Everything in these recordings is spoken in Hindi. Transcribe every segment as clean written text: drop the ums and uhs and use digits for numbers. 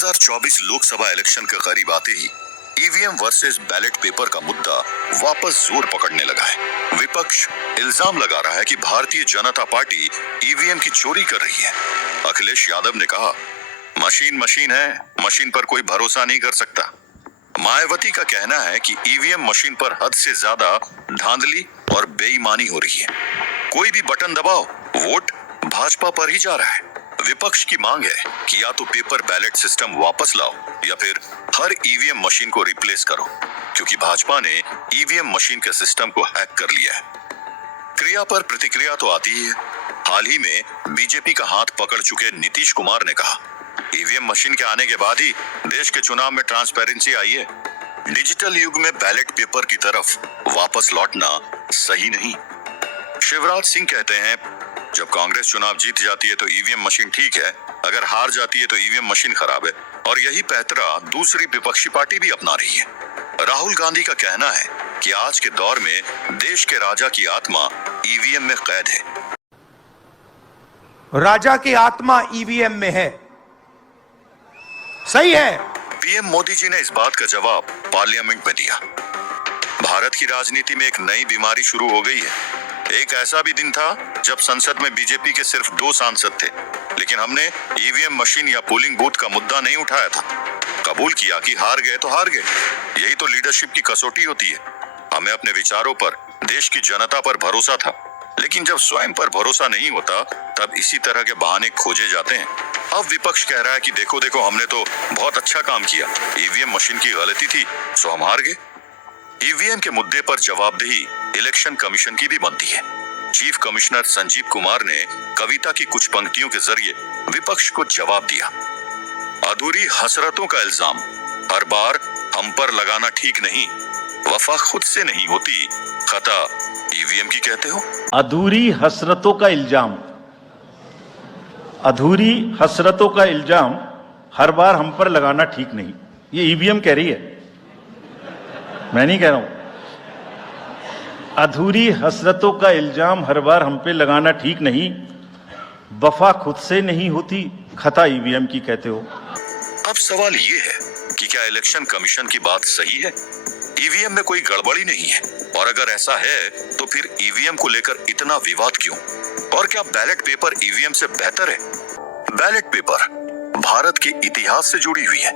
2024 लोकसभा इलेक्शन के करीब आते ही ईवीएम वर्सेस बैलेट पेपर का मुद्दा वापस जोर पकड़ने लगा है। विपक्ष इल्जाम लगा रहा है कि भारतीय जनता पार्टी ईवीएम की चोरी कर रही है। अखिलेश यादव ने कहा, मशीन मशीन है, मशीन पर कोई भरोसा नहीं कर सकता। मायावती का कहना है कि ईवीएम मशीन पर हद से ज्यादा धांधली और बेईमानी हो रही है। कोई भी बटन दबाओ, वोट भाजपा पर ही जा रहा है। विपक्ष की मांग है कि या तो पेपर बैलेट सिस्टम वापस लाओ या फिर हर ईवीएम मशीन को रिप्लेस करो, क्योंकि भाजपा ने ईवीएम मशीन के सिस्टम को हैक कर लिया है। क्रिया पर प्रतिक्रिया तो आती ही है। हाल ही में बीजेपी का हाथ पकड़ चुके नीतीश कुमार ने कहा, ईवीएम मशीन के आने के बाद ही देश के चुनाव में ट्रांसपेरेंसी आई है। डिजिटल युग में बैलेट पेपर की तरफ वापस लौटना सही नहीं। शिवराज सिंह कहते हैं, जब कांग्रेस चुनाव जीत जाती है तो ईवीएम मशीन ठीक है, अगर हार जाती है तो ईवीएम मशीन खराब है, और यही पैंतरा दूसरी विपक्षी पार्टी भी अपना रही है। राहुल गांधी का कहना है कि आज के दौर में देश के राजा की आत्मा ईवीएम में कैद है। राजा की आत्मा ईवीएम में है, सही है। पीएम मोदी जी ने इस बात का जवाब पार्लियामेंट में दिया। भारत की राजनीति में एक नई बीमारी शुरू हो गई है। एक ऐसा भी दिन था जब संसद में बीजेपी के सिर्फ 2 सांसद थे, लेकिन हमने ईवीएम मशीन या पोलिंग बूथ का मुद्दा नहीं उठाया था। कबूल किया कि हार गए तो हार गए। यही तो लीडरशिप की कसौटी होती है। हमें अपने विचारों पर, देश की जनता पर भरोसा था, लेकिन जब स्वयं पर भरोसा नहीं होता तब इसी तरह के बहाने खोजे जाते हैं। अब विपक्ष कह रहा है कि देखो देखो, हमने तो बहुत अच्छा काम किया, ईवीएम मशीन की गलती थी सो हम हार गए। ईवीएम के मुद्दे पर जवाबदेही इलेक्शन कमीशन की भी बनती है। चीफ कमिश्नर संजीव कुमार ने कविता की कुछ पंक्तियों के जरिए विपक्ष को जवाब दिया। अधूरी हसरतों का इल्जाम हर बार हम पर लगाना ठीक नहीं, वफा खुद से नहीं होती, खता ईवीएम की कहते हो। अधूरी हसरतों का इल्जाम, अधूरी हसरतों का इल्जाम हर बार हम पर लगाना ठीक नहीं, ये ईवीएम कह रही है, मैं नहीं कह रहा हूं। अधूरी हसरतों का इल्जाम हर बार हम पे लगाना ठीक नहीं, वफा खुद से नहीं होती, खता ईवीएम की कहते हो। अब सवाल ये है कि क्या इलेक्शन कमीशन की बात सही है? ईवीएम में कोई गड़बड़ी नहीं है, और अगर ऐसा है तो फिर ईवीएम को लेकर इतना विवाद क्यों? और क्या बैलेट पेपर ईवीएम से बेहतर है? बैलेट पेपर भारत के इतिहास से जुड़ी हुई है।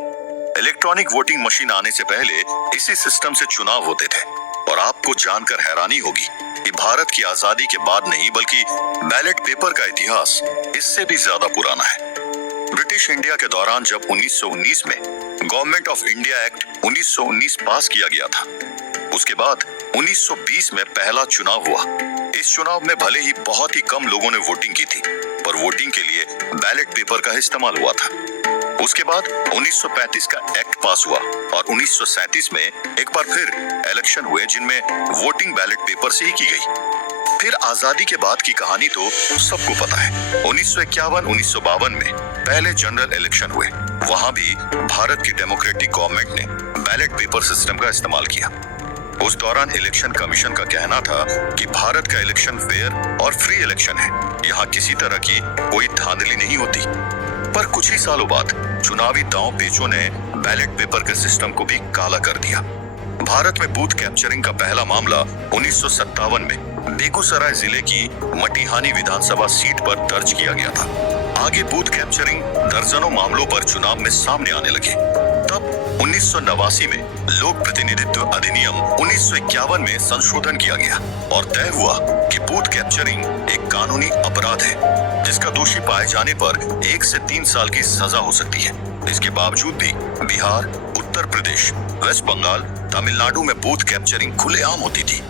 इलेक्ट्रॉनिक वोटिंग मशीन आने से पहले इसी सिस्टम से चुनाव होते थे, और आपको जानकर हैरानी होगी कि भारत की आजादी के बाद नहीं बल्कि बैलेट पेपर का इतिहास इससे भी ज्यादा पुराना है। ब्रिटिश इंडिया के दौरान जब 1919 में गवर्नमेंट ऑफ इंडिया एक्ट 1919 पास किया गया था, उसके बाद 1920 में पहला चुनाव हुआ। इस चुनाव में भले ही बहुत ही कम लोगों ने वोटिंग की थी, पर वोटिंग के लिए बैलेट पेपर का इस्तेमाल हुआ था। उसके बाद 1935 का एक्ट पास हुआ और 1937 में एक बार फिर इलेक्शन हुए जिनमें वोटिंग बैलेट पेपर से ही की गई। फिर आजादी के बाद की कहानी तो सबको पता है। 1951, 1952 में पहले जनरल इलेक्शन हुए, वहां भी भारत की डेमोक्रेटिक गवर्नमेंट ने बैलेट पेपर सिस्टम का इस्तेमाल किया। उस दौरान इलेक्शन कमीशन का कहना था कि भारत का इलेक्शन फेयर और फ्री इलेक्शन है, यहाँ किसी तरह की कोई धांधली नहीं होती। पर कुछ ही सालों बाद चुनावी दांव पेचों ने बैलेट पेपर के सिस्टम को भी काला कर दिया। भारत में बूथ कैप्चरिंग का पहला मामला 1957 में बेगूसराय जिले की मटिहानी विधानसभा सीट पर दर्ज किया गया था। आगे बूथ कैप्चरिंग दर्जनों मामलों पर चुनाव में सामने आने लगे। तब 1989 में लोक प्रतिनिधित्व अधिनियम 1951 में संशोधन किया गया और तय हुआ कि बूथ कैप्चरिंग एक कानूनी अपराध है, जिसका दोषी पाए जाने पर 1 से 3 साल की सजा हो सकती है। इसके बावजूद भी बिहार, उत्तर प्रदेश, वेस्ट बंगाल, तमिलनाडु में बूथ कैप्चरिंग खुलेआम होती थी।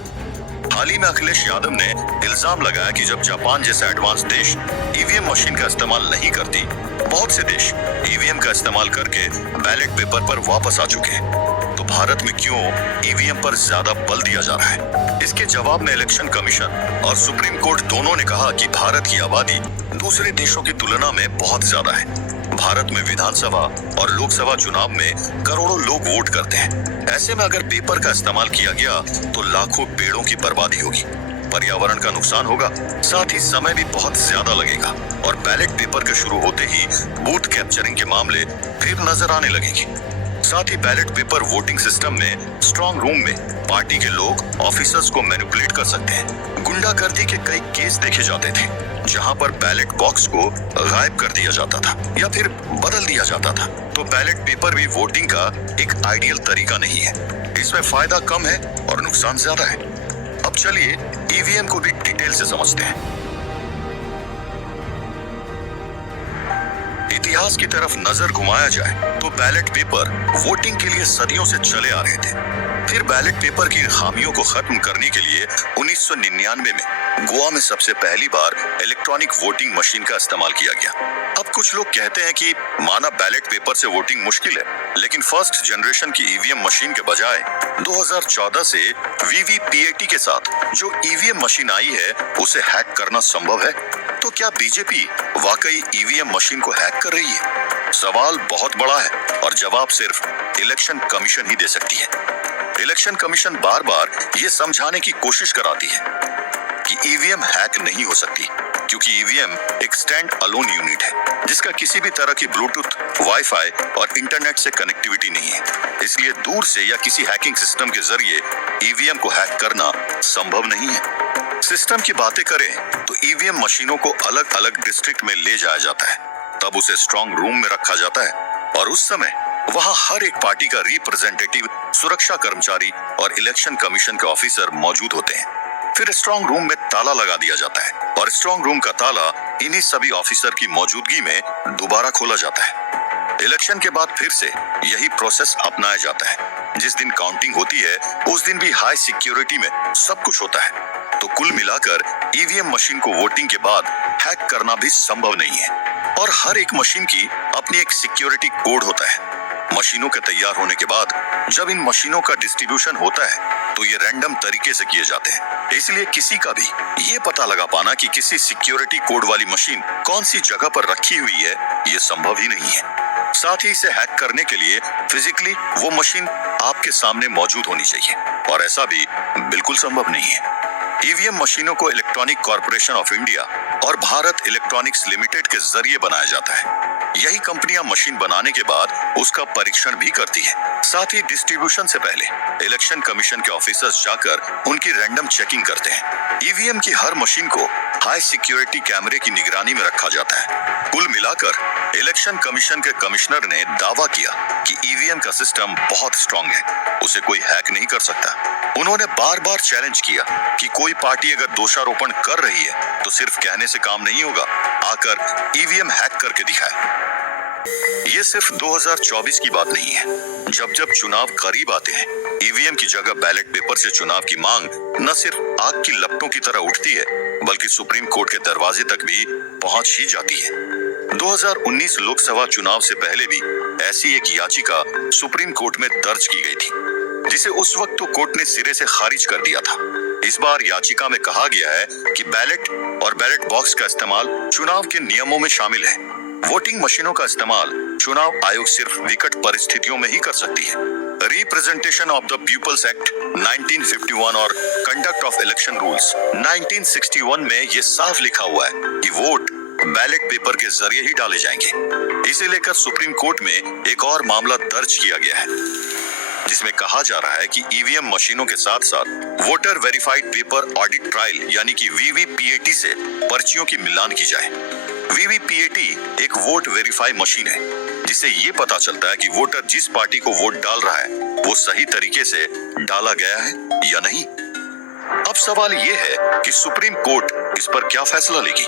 हाल ही में अखिलेश यादव ने इल्जाम लगाया कि जब जापान जैसा एडवांस देश ईवीएम मशीन का इस्तेमाल नहीं करती, बहुत से देश ईवीएम का इस्तेमाल करके बैलेट पेपर पर वापस आ चुके हैं, तो भारत में क्यों ईवीएम पर ज्यादा बल दिया जा रहा है? इसके जवाब में इलेक्शन कमीशन और सुप्रीम कोर्ट दोनों ने कहा कि भारत की आबादी दूसरे देशों की तुलना में बहुत ज्यादा है। भारत में विधानसभा और लोकसभा चुनाव में करोड़ों लोग वोट करते हैं। ऐसे में अगर पेपर का इस्तेमाल किया गया तो लाखों पेड़ों की बर्बादी होगी। पर्यावरण का नुकसान होगा, साथ ही समय भी बहुत ज्यादा लगेगा और बैलेट पेपर के शुरू होते ही बूथ कैप्चरिंग के मामले फिर नजर आने लगेंगे। साथ ही बैलेट पेपर वोटिंग सिस्टम में स्ट्रांग रूम में पार्टी के लोग ऑफिसर्स को मैनिपुलेट कर सकते हैं। गुंडागर्दी के कई केस देखे जाते थे जहां पर बैलेट बॉक्स को गायब कर दिया जाता था या फिर बदल दिया जाता था। तो बैलेट पेपर भी वोटिंग का एक आइडियल तरीका नहीं है। इसमें फायदा कम है और नुकसान ज्यादा है। अब चलिए ईवीएम को भी डिटेल से समझते हैं। इतिहास की तरफ नजर घुमाया जाए तो बैलेट पेपर वोटिंग के लिए सदियों से चले आ रहे थे। फिर बैलेट पेपर की खामियों को खत्म करने के लिए 1999 में गोवा में सबसे पहली बार इलेक्ट्रॉनिक वोटिंग मशीन का इस्तेमाल किया गया। अब कुछ लोग कहते हैं कि माना बैलेट पेपर से वोटिंग मुश्किल है, लेकिन फर्स्ट जनरेशन की ईवीएम मशीन के बजाय 2014 से वीवीपीएटी के साथ जो ईवीएम मशीन आई है उसे हैक करना संभव है। तो क्या बीजेपी वाकई ईवीएम मशीन को हैक कर रही है? सवाल बहुत बड़ा है और जवाब सिर्फ इलेक्शन कमीशन ही दे सकती है। इलेक्शन कमीशन बार बार ये समझाने की कोशिश कराती है कि ईवीएम हैक नहीं हो सकती, क्योंकि ईवीएम एक स्टैंड अलोन यूनिट है जिसका किसी भी तरह की ब्लूटूथ, वाईफाई और इंटरनेट से कनेक्टिविटी नहीं है। इसलिए दूर से या किसी हैकिंग सिस्टम के जरिए ईवीएम को हैक करना संभव नहीं है। सिस्टम की बातें करें तो ईवीएम मशीनों को अलग अलग डिस्ट्रिक्ट में ले जाया जाता है, तब उसे स्ट्रांग रूम में रखा जाता है और उस समय वहां हर एक पार्टी का रिप्रेजेंटेटिव, सुरक्षा कर्मचारी और इलेक्शन कमीशन के ऑफिसर मौजूद होते हैं। फिर स्ट्रांग रूम में ताला लगा दिया जाता है और स्ट्रांग रूम का ताला इन्हीं सभी ऑफिसर की मौजूदगी में दोबारा खोला जाता है। इलेक्शन के बाद फिर से यही प्रोसेस अपनाया जाता है। जिस दिन काउंटिंग होती है उस दिन भी हाई सिक्योरिटी में सब कुछ होता है। तो कुल मिलाकर ईवीएम मशीन को वोटिंग के बाद हैक करना भी संभव नहीं है और हर एक मशीन की अपनी एक सिक्योरिटी कोड होता है। मशीनों के तैयार होने के बाद जब इन मशीनों का डिस्ट्रीब्यूशन होता है तो ये रैंडम तरीके से किए जाते हैं। इसलिए किसी का भी ये पता लगा पाना कि किसी सिक्योरिटी कोड वाली मशीन कौन सी जगह पर रखी हुई है, ये संभव ही नहीं है। साथ ही इसे हैक करने के लिए फिजिकली वो मशीन आपके सामने मौजूद होनी चाहिए और ऐसा भी बिल्कुल संभव नहीं है। ईवीएम मशीनों को इलेक्ट्रॉनिक कॉर्पोरेशन ऑफ इंडिया और भारत इलेक्ट्रॉनिक्स लिमिटेड के जरिए बनाया जाता है। यही कंपनियां मशीन बनाने के बाद उसका परीक्षण भी करती है। साथ ही डिस्ट्रीब्यूशन से पहले इलेक्शन कमीशन के ऑफिसर्स जाकर उनकी रैंडम चेकिंग करते हैं। ईवीएम की हर मशीन को हाई सिक्योरिटी कैमरे की निगरानी में रखा जाता है। कुल मिलाकर इलेक्शन कमीशन के कमिश्नर ने दावा किया कि ईवीएम का सिस्टम बहुत स्ट्रांग है, उसे कोई हैक नहीं कर सकता। उन्होंने बार बार चैलेंज किया कि कोई पार्टी अगर दोषारोपण कर रही है तो सिर्फ कहने से काम नहीं होगा, आकर ईवीएम हैक करके दिखाए। ये सिर्फ 2024 की बात नहीं है। जब जब चुनाव करीब आते हैं, ईवीएम की जगह बैलेट पेपर से चुनाव की मांग न सिर्फ आग की लपटों की तरह उठती है, बल्कि सुप्रीम कोर्ट के दरवाजे तक भी पहुंच ही जाती है। 2019 लोकसभा चुनाव से पहले भी ऐसी एक याचिका सुप्रीम कोर्ट में दर्ज की गई थी, जिसे उस वक्त तो कोर्ट ने सिरे से खारिज कर दिया था। इस बार याचिका में कहा गया है कि बैलेट और बैलेट बॉक्स का इस्तेमाल चुनाव के नियमों में शामिल है। वोटिंग मशीनों का इस्तेमाल चुनाव आयोग सिर्फ विकट परिस्थितियों में ही कर सकती है। Representation of the people's act 1951 और कंडक्ट ऑफ इलेक्शन रूल्स 1961 में ये साफ लिखा हुआ है कि वोट बैलेट पेपर के जरिए ही डाले जाएंगे। इसे लेकर सुप्रीम कोर्ट में एक और मामला दर्ज किया गया है, जिसमें कहा जा रहा है कि ईवीएम मशीनों के साथ साथ voter verified paper audit trial यानी कि वीवीपीएटी से पर्चियों की मिलान की जाए। वीवीपीएटी एक वोट वेरीफाई मशीन है, जिससे ये पता चलता है कि वोटर जिस पार्टी को वोट डाल रहा है वो सही तरीके से डाला गया है या नहीं। अब सवाल ये है कि सुप्रीम कोर्ट इस पर क्या फैसला लेगी।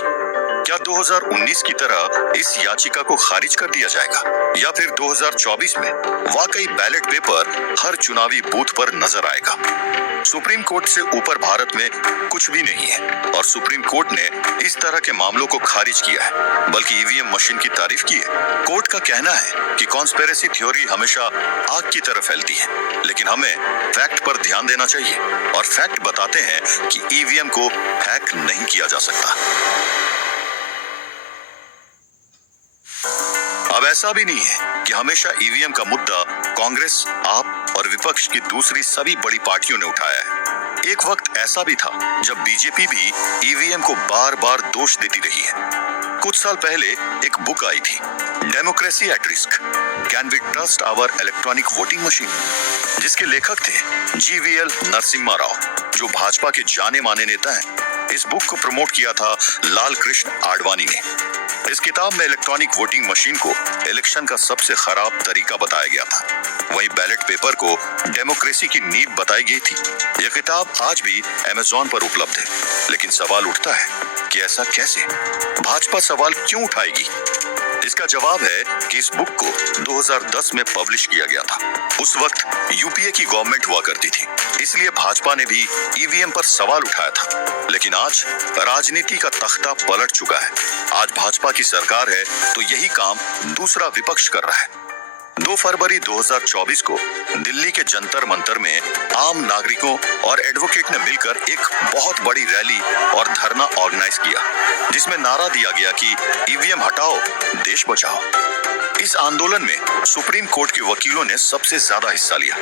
क्या 2019 की तरह इस याचिका को खारिज कर दिया जाएगा या फिर 2024 में वाकई बैलेट पेपर हर चुनावी बूथ पर नजर आएगा। सुप्रीम कोर्ट से ऊपर भारत में कुछ भी नहीं है और सुप्रीम कोर्ट ने इस तरह के मामलों को खारिज किया है, बल्कि ईवीएम मशीन की तारीफ की है। कोर्ट का कहना है कि कॉन्स्पिरेसी थ्योरी हमेशा आग की तरह फैलती है, लेकिन हमें फैक्ट पर ध्यान देना चाहिए और फैक्ट बताते हैं कि ईवीएम को हैक नहीं किया जा सकता। अब ऐसा भी नहीं है कि हमेशा ईवीएम का मुद्दा कांग्रेस, आप और विपक्ष की दूसरी सभी बड़ी पार्टियों ने उठाया है। एक वक्त ऐसा भी था जब बीजेपी भी ईवीएम को बार बार दोष देती रही है। कुछ साल पहले एक बुक आई थी, democracy at risk, can we trust our electronic voting machine, जिसके लेखक थे जीवीएल नरसिम्हा राव, जो भाजपा के जाने माने नेता हैं। इस बुक को प्रमोट किया था लाल कृष्ण आडवाणी ने। इस किताब में इलेक्ट्रॉनिक वोटिंग मशीन को इलेक्शन का सबसे खराब तरीका बताया गया था। वहीं बैलेट पेपर को डेमोक्रेसी की नींव बताई गई थी। यह किताब आज भी अमेज़न पर उपलब्ध है। लेकिन सवाल उठता है कि ऐसा कैसे? भाजपा सवाल क्यों उठाएगी? इसका जवाब है कि इस बुक को 2010 में पब्लिश किया गया था। उस वक्त यूपीए की गवर्नमेंट हुआ करती थी, इसलिए भाजपा ने भी ईवीएम पर सवाल उठाया था। लेकिन आज राजनीति का तख्ता पलट चुका है। आज भाजपा की सरकार है तो यही काम दूसरा विपक्ष कर रहा है। 2 फरवरी 2024 को दिल्ली के जंतर मंतर में आम नागरिकों और एडवोकेट ने मिलकर एक बहुत बड़ी रैली और धरना ऑर्गेनाइज किया, जिसमें नारा दिया गया कि ईवीएम हटाओ, देश बचाओ। इस आंदोलन में सुप्रीम कोर्ट के वकीलों ने सबसे ज्यादा हिस्सा लिया।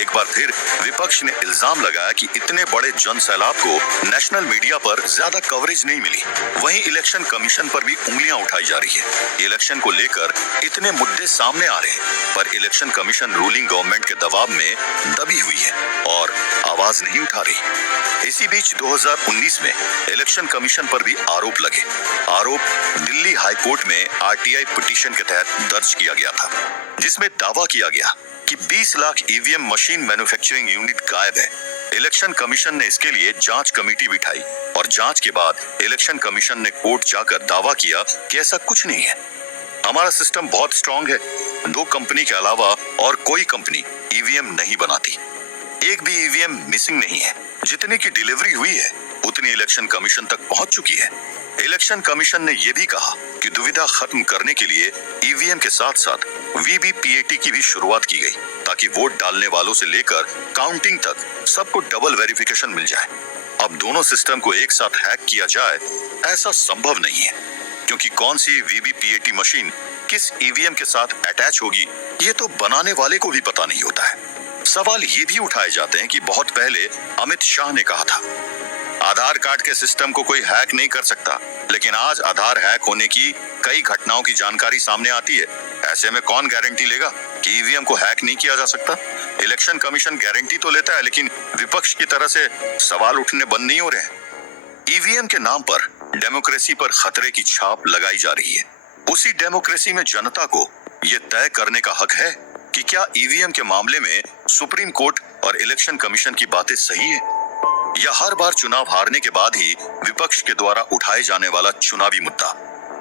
एक बार फिर विपक्ष ने इल्जाम लगाया कि इतने बड़े जन सैलाब को नेशनल मीडिया पर ज्यादा कवरेज नहीं मिली। वहीं इलेक्शन कमीशन पर भी उंगलियां उठाई जा रही है। इलेक्शन को लेकर इतने मुद्दे सामने आ रहे हैं, पर इलेक्शन कमीशन रूलिंग गवर्नमेंट के दबाव में दबी हुई है और आवाज नहीं उठा रही। इसी बीच 2019 में इलेक्शन कमीशन पर भी आरोप लगे। आरोप दिल्ली हाई कोर्ट में आरटीआई पिटीशन के तहत दर्ज किया गया था, जिसमें दावा किया गया कि 20 lakh EVM machine manufacturing unit गायब है। इलेक्शन कमीशन ने इसके लिए जांच कमेटी बिठाई और जांच के बाद इलेक्शन कमीशन ने कोर्ट जाकर दावा किया कि ऐसा कुछ नहीं है। हमारा सिस्टम बहुत स्ट्रांग है। 2 कंपनी के अलावा और कोई कंपनी ईवीएम नहीं बनाती। एक भी ईवीएम मिसिंग नहीं है। जितनी की डिलीवरी हुई है उतनी इलेक्शन कमीशन तक पहुंच चुकी है। इलेक्शन कमीशन ने यह भी कहा कि दुविधा खत्म करने के लिए ईवीएम के साथ साथ वीवीपीएटी की भी शुरुआत की गई, ताकि वोट डालने वालों से लेकर काउंटिंग तक सबको डबल वेरिफिकेशन मिल जाए। अब दोनों सिस्टम को एक साथ हैक किया जाए, ऐसा संभव नहीं है, क्योंकि कौन सी वीवीपीएटी मशीन किस ईवीएम के साथ अटैच होगी ये तो बनाने वाले को भी पता नहीं होता है। सवाल ये भी उठाए जाते हैं कि बहुत पहले अमित शाह ने कहा था आधार कार्ड के सिस्टम को कोई हैक नहीं कर सकता, लेकिन आज आधार हैक होने की कई घटनाओं की जानकारी सामने आती है। ऐसे में कौन गारंटी लेगा कि ईवीएम को हैक नहीं किया जा सकता? इलेक्शन कमीशन गारंटी तो लेता है, लेकिन विपक्ष की तरह से सवाल उठने बंद नहीं हो रहे हैं। ईवीएम के नाम पर डेमोक्रेसी पर खतरे की छाप लगाई जा रही है। उसी डेमोक्रेसी में जनता को यह तय करने का हक है कि क्या ईवीएम के मामले में सुप्रीम कोर्ट और इलेक्शन कमीशन की बातें सही है, या हर बार चुनाव हारने के बाद ही विपक्ष के द्वारा उठाए जाने वाला चुनावी मुद्दा।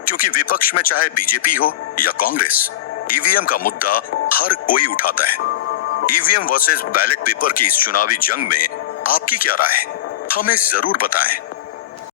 क्योंकि विपक्ष में चाहे बीजेपी हो या कांग्रेस, ईवीएम का मुद्दा हर कोई उठाता है। ईवीएम वर्सेस बैलेट पेपर की इस चुनावी जंग में आपकी क्या राय है? हमें जरूर बताएं।